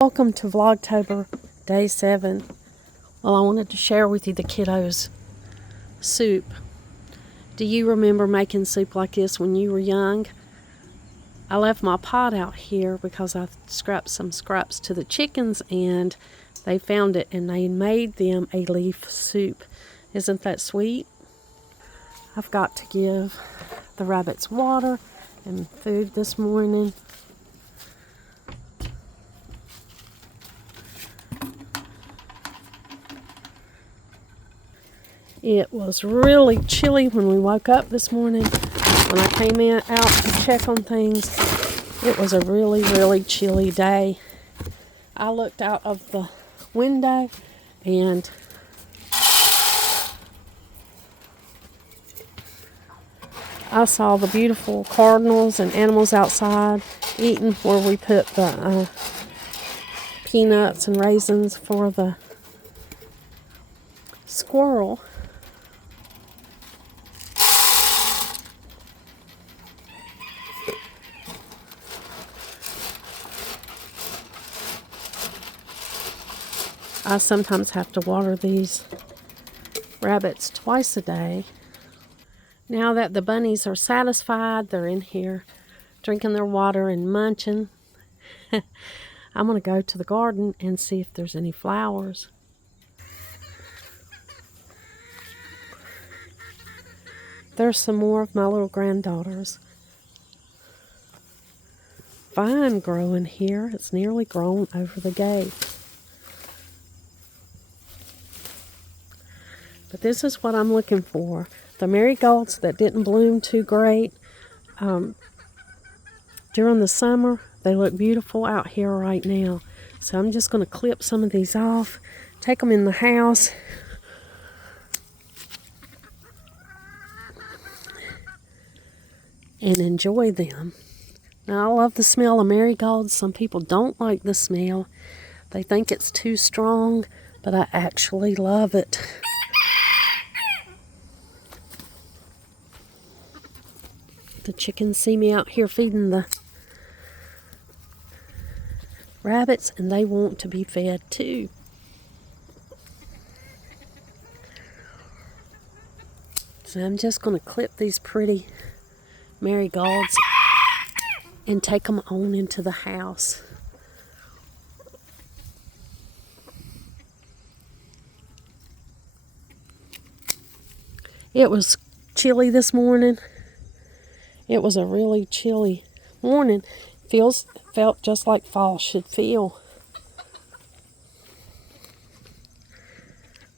Welcome to Vlogtober, day 7. Well, I wanted to share with you the kiddos' soup. Do you remember making soup like this when you were young? I left my pot out here because I scrapped some scraps to the chickens and they found it and they made them a leaf soup. Isn't that sweet? I've got to give the rabbits water and food this morning. It was really chilly when we woke up this morning. When I came out to check on things, it was a really chilly day. I looked out of the window and I saw the beautiful cardinals and animals outside eating where we put the peanuts and raisins for the squirrel. I sometimes have to water these rabbits twice a day. Now that the bunnies are satisfied, they're in here drinking their water and munching. I'm going to go to the garden and see if there's any flowers. There's some more of my little granddaughters. Vine growing here. It's nearly grown over the gate. But this is what I'm looking for. The marigolds that didn't bloom too great during the summer, they look beautiful out here right now. So I'm just going to clip some of these off, take them in the house, and enjoy them. Now, I love the smell of marigolds. Some people don't like the smell. They think it's too strong, but I actually love it. The chickens see me out here feeding the rabbits and they want to be fed too. So I'm just going to clip these pretty marigolds and take them on into the house. It was chilly this morning. It was a really chilly morning. Felt just like fall should feel.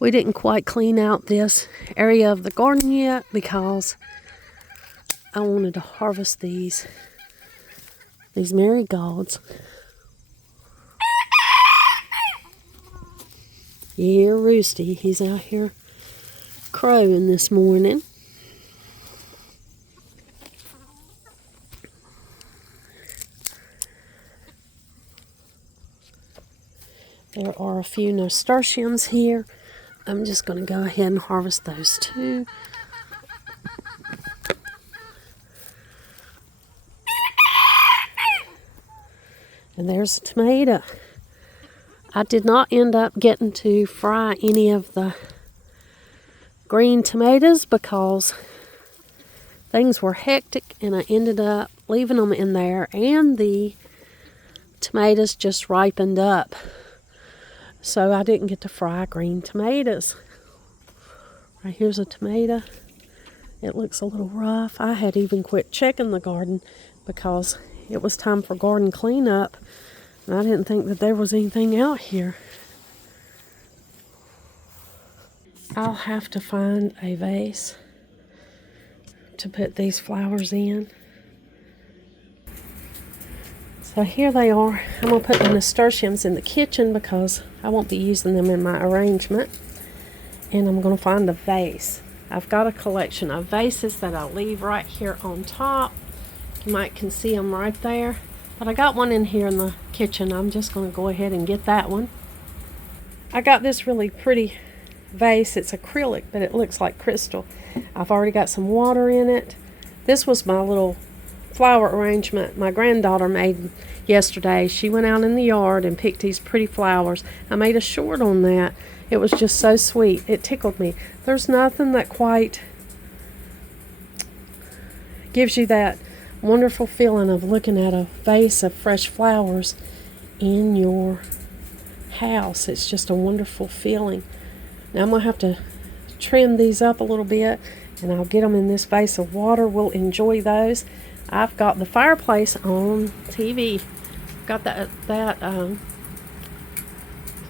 We didn't quite clean out this area of the garden yet because I wanted to harvest these marigolds. Yeah, Roosty, he's out here crowing this morning. There are a few nasturtiums here. I'm just going to go ahead and harvest those too. And there's a tomato. I did not end up getting to fry any of the green tomatoes because things were hectic and I ended up leaving them in there and the tomatoes just ripened up. So I didn't get to fry green tomatoes. Right here's a tomato. It looks a little rough. I had even quit checking the garden because it was time for garden cleanup. And I didn't think that there was anything out here. I'll have to find a vase to put these flowers in. So here they are. I'm going to put the nasturtiums in the kitchen because I won't be using them in my arrangement. And I'm going to find a vase. I've got a collection of vases that I'll leave right here on top. You might can see them right there. But I got one in here in the kitchen. I'm just going to go ahead and get that one. I got this really pretty vase. It's acrylic, but it looks like crystal. I've already got some water in it. This was my little flower arrangement my granddaughter made yesterday. She went out in the yard and picked these pretty flowers. I made a short on that. It was just so sweet. It tickled me. There's nothing that quite gives you that wonderful feeling of looking at a vase of fresh flowers in your house. It's just a wonderful feeling. Now I'm going to have to trim these up a little bit, and I'll get them in this vase of water. We'll enjoy those. I've got the fireplace on TV. Got that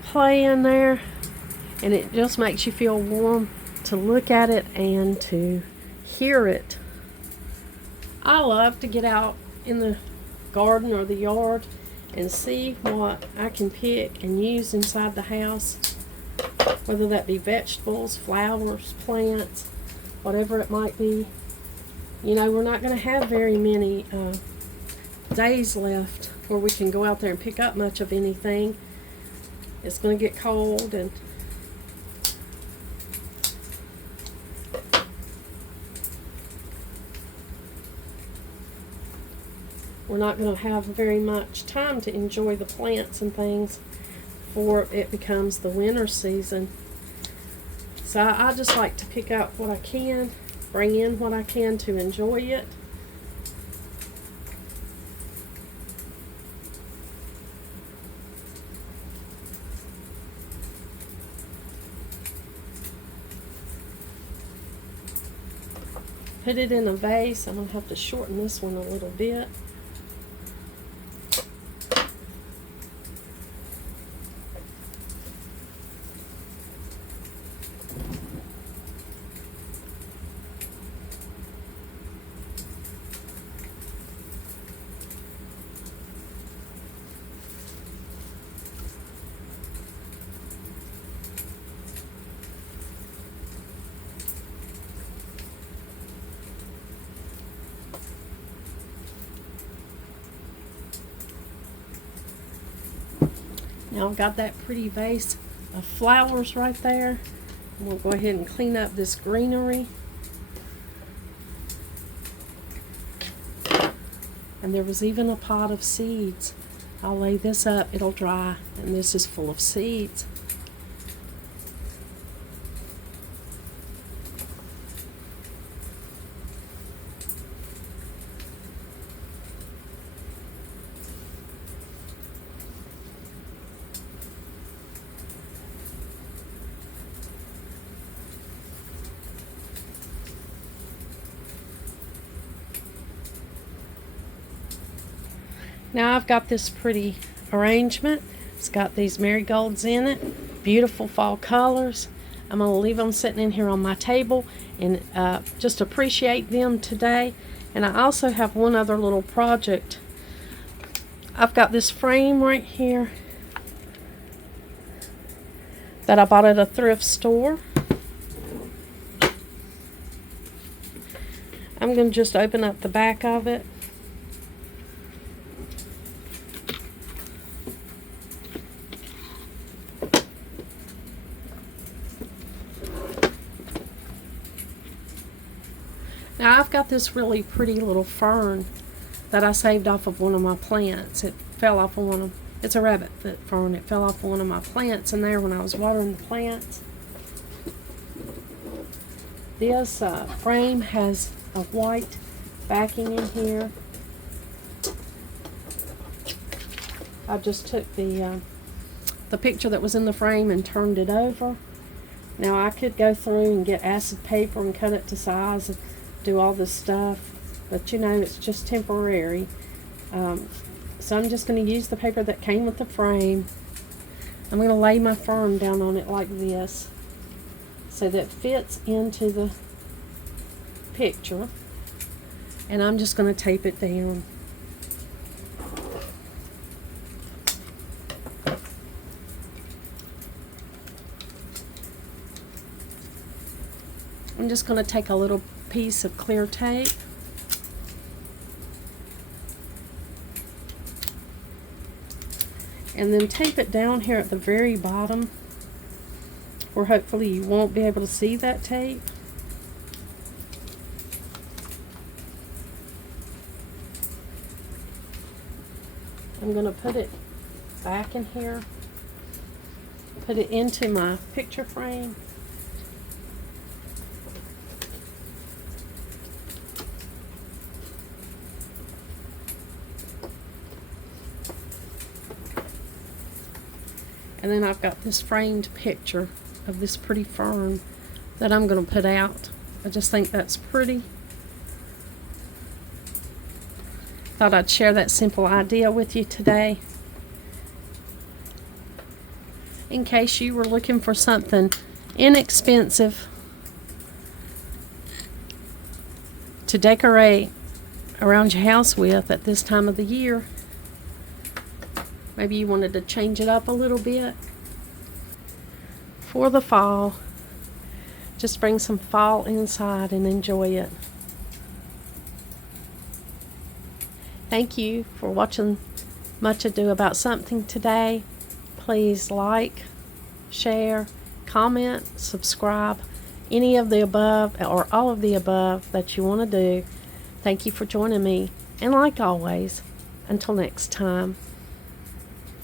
play in there, and it just makes you feel warm to look at it and to hear it. I love to get out in the garden or the yard and see what I can pick and use inside the house, whether that be vegetables, flowers, plants, whatever it might be. You know, we're not going to have very many days left where we can go out there and pick up much of anything. It's going to get cold, and we're not going to have very much time to enjoy the plants and things before it becomes the winter season. So I just like to pick up what I can, bring in what I can to enjoy it. Put it in a vase. I'm going to have to shorten this one a little bit. Now I've got that pretty vase of flowers right there. And we'll go ahead and clean up this greenery. And there was even a pot of seeds. I'll lay this up, it'll dry, and this is full of seeds. Now I've got this pretty arrangement. It's got these marigolds in it, beautiful fall colors. I'm going to leave them sitting in here on my table and just appreciate them today. And I also have one other little project. I've got this frame right here that I bought at a thrift store. I'm going to just open up the back of it. Now I've got this really pretty little fern that I saved off of one of my plants. It fell off of one of, it's a rabbit foot fern. It fell off of one of my plants in there when I was watering the plants. This frame has a white backing in here. I just took the picture that was in the frame and turned it over. Now I could go through and get acid paper and cut it to size and do all this stuff, but you know, it's just temporary. So I'm just going to use the paper that came with the frame. I'm going to lay my fern down on it like this so that it fits into the picture, and I'm just going to tape it down. I'm just going to take a little piece of clear tape and then tape it down here at the very bottom where hopefully you won't be able to see that tape. I'm going to put it back in here, put it into my picture frame. And then I've got this framed picture of this pretty fern that I'm going to put out. I just think that's pretty. Thought I'd share that simple idea with you today. In case you were looking for something inexpensive to decorate around your house with at this time of the year. Maybe you wanted to change it up a little bit for the fall. Just bring some fall inside and enjoy it. Thank you for watching Much Ado About Something today. Please like, share, comment, subscribe, any of the above or all of the above that you want to do. Thank you for joining me. And like always, until next time.